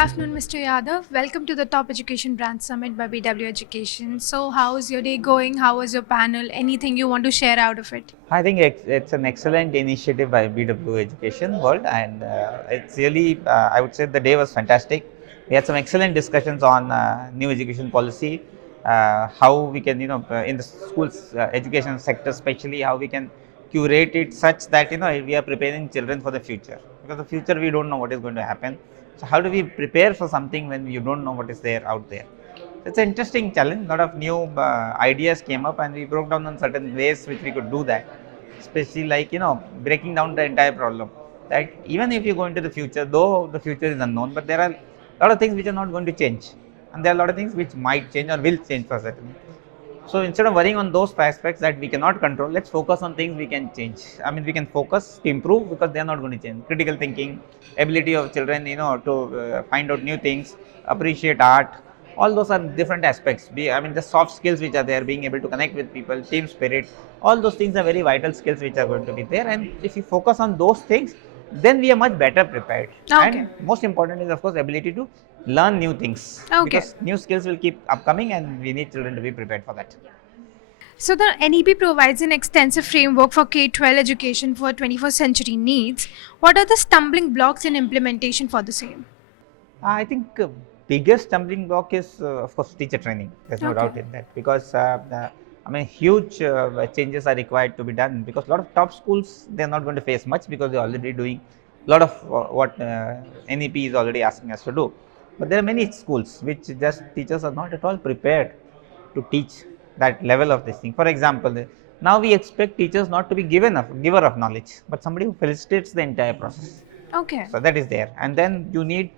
afternoon, Mr. Yadav. Welcome to the Top Education Brand Summit by BW Education. So, how is your day going? How was your panel? Anything you want to share out of it? I think it's an excellent initiative by BW Education World, and it's really, I would say, the day was fantastic. We had some excellent discussions on new education policy, how we can, in the schools, education sector, especially how we can curate it such that we are preparing children for the future. Because the future we don't know what is going to happen. So how do we prepare for something when you don't know what is there out there? It's an interesting challenge. A lot of new ideas came up, and we broke down on certain ways which we could do that. Especially like breaking down the entire problem. That even if you go into the future, though the future is unknown, but there are a lot of things which are not going to change, and there are a lot of things which might change or will change for certain. So instead of worrying on those aspects that we cannot control, let's focus on things we can change. I mean, we can focus to improve because they are not going to change. Critical thinking, ability of children, to find out new things, appreciate art. All those are different aspects. The soft skills which are there, being able to connect with people, team spirit. All those things are very vital skills which are going to be there. And if you focus on those things, then we are much better prepared. Okay. And most important is, of course, ability to learn new things. Okay. Because new skills will keep upcoming, and we need children to be prepared for that. So, the NEP provides an extensive framework for K-12 education for 21st century needs. What are the stumbling blocks in implementation for the same? I think biggest stumbling block is, of course, teacher training. There's no Okay. doubt in that, because huge changes are required to be done, because a lot of top schools, they're not going to face much because they're already doing a lot of what NEP is already asking us to do. But there are many schools which just teachers are not at all prepared to teach that level of this thing. For example, now we expect teachers not to be giver of knowledge, but somebody who facilitates the entire process. Okay. So that is there, and then you need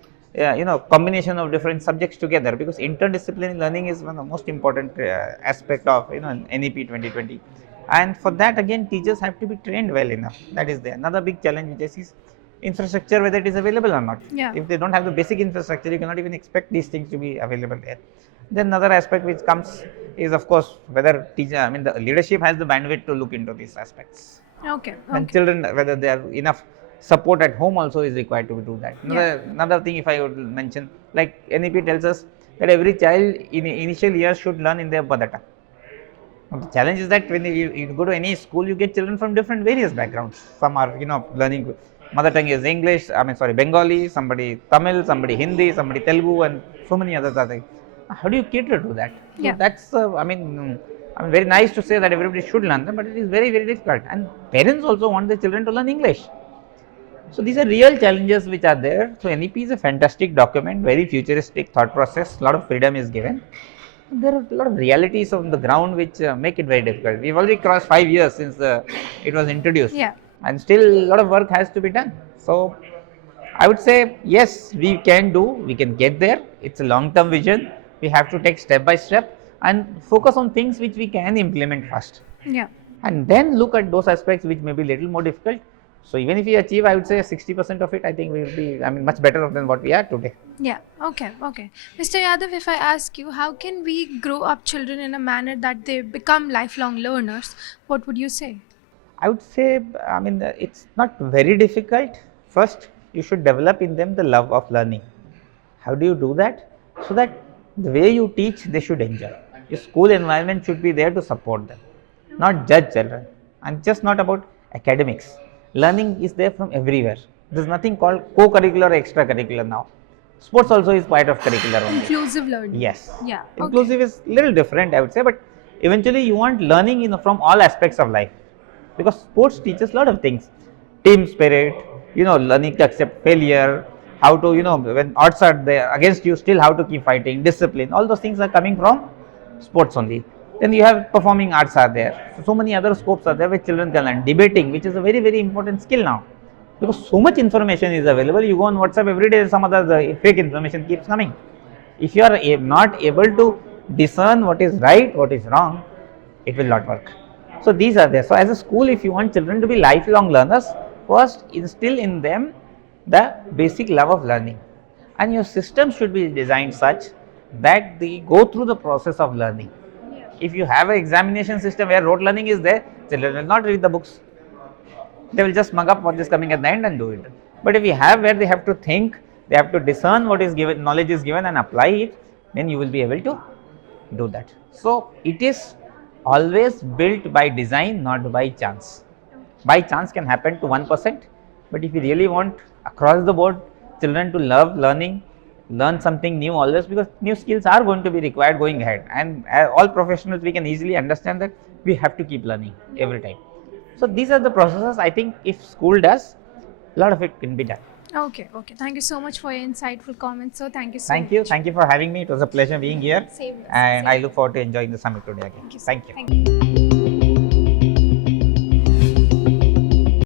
combination of different subjects together, because interdisciplinary learning is one of the most important aspect of NEP 2020. And for that, again, teachers have to be trained well enough. That is there. Another big challenge which is infrastructure, whether it is available or not. Yeah. If they don't have the basic infrastructure, you cannot even expect these things to be available there. Then another aspect which comes is, of course, whether the leadership has the bandwidth to look into these aspects. Okay. And children, whether they are enough support at home also is required to do that. Another thing, if I would mention, like NEP tells us that every child in initial years should learn in their mother tongue. Now, the challenge is that when you go to any school, you get children from different various backgrounds. Some are learning mother tongue is English, Bengali, somebody Tamil, somebody Hindi, somebody Telugu, and so many others are there. How do you cater to that? Yeah. So that's very nice to say that everybody should learn them, but it is very, very difficult. And parents also want their children to learn English. So these are real challenges which are there. So NEP is a fantastic document, very futuristic thought process, a lot of freedom is given. There are a lot of realities on the ground which make it very difficult. We've already crossed 5 years since it was introduced. Yeah. And still a lot of work has to be done. So I would say, yes, we can get there. It's a long-term vision. We have to take step by step and focus on things which we can implement first. Yeah. And then look at those aspects which may be a little more difficult. So even if we achieve, I would say 60% of it, I think we will be, much better than what we are today. Yeah. Okay. Mr. Yadav, if I ask you, how can we grow up children in a manner that they become lifelong learners, what would you say? I would say, it's not very difficult. First, you should develop in them the love of learning. How do you do that? So that the way you teach, they should enjoy. Your school environment should be there to support them, not judge children. And just not about academics. Learning is there from everywhere. There is nothing called co-curricular or extracurricular now. Sports also is part of curricular only. Inclusive learning. Yes. Yeah. Inclusive is little different, I would say, but eventually you want learning from all aspects of life, because sports teaches a lot of things. Team spirit, learning to accept failure, how to, when odds are there against you, still how to keep fighting, discipline, all those things are coming from sports only. Then you have performing arts are there. So many other scopes are there which children can learn. Debating, which is a very, very important skill now, because so much information is available. You go on WhatsApp every day, some other fake information keeps coming. If you are not able to discern what is right, what is wrong, it will not work. So these are there. So as a school, if you want children to be lifelong learners, first instill in them the basic love of learning, and your system should be designed such that they go through the process of learning. If you have an examination system where rote learning is there, children will not read the books. They will just mug up what is coming at the end and do it. But if we have where they have to think, They have to discern what is given, knowledge is given, and apply it. Then you will be able to do that. So it is always built by design, not by chance. By chance can happen to 1%, but if you really want across the board children to love learning, learn something new always, because new skills are going to be required going ahead, and all professionals we can easily understand that we have to keep learning every time. So these are the processes. I think if school does, a lot of it can be done. Okay, okay. Thank you so much for your insightful comments. So thank you so Thank much. you. Thank you for having me. It was a pleasure being here. Same here. And Same. I look forward to enjoying the summit today again. Thank you. Thank you. Thank you.